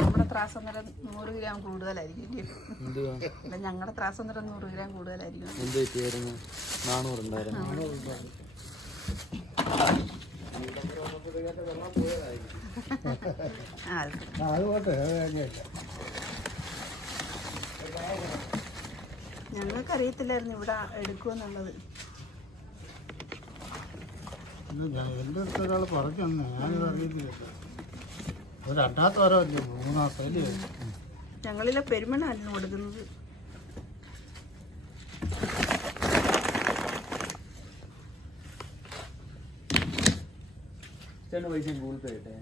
നമ്മുടെ ത്രാസ് അന്നേരം 100 ഗ്രാം കൂടുതലായിരിക്കും. അല്ല, ഞങ്ങളുടെ ത്രാസ് അന്നേരം 100 ഗ്രാം കൂടുതലായിരിക്കും. ഞങ്ങൾക്കറിയത്തില്ലായിരുന്നു ഇവിടെ എടുക്കുമെന്നുള്ളത്. എൻ്റെ അടുത്ത് ഒരാൾ പറഞ്ഞു തന്നെ, ഞാനിത് അറിയത്തില്ല. അത് രണ്ടാമത്തെ വരവല്ലേ, 3 ദിവസം. ഞങ്ങളിലെ പെരുമണായിരുന്നു കൊടുക്കുന്നത്. പൈസ ഗൂഗിൾ പേ ഇട്ടേ.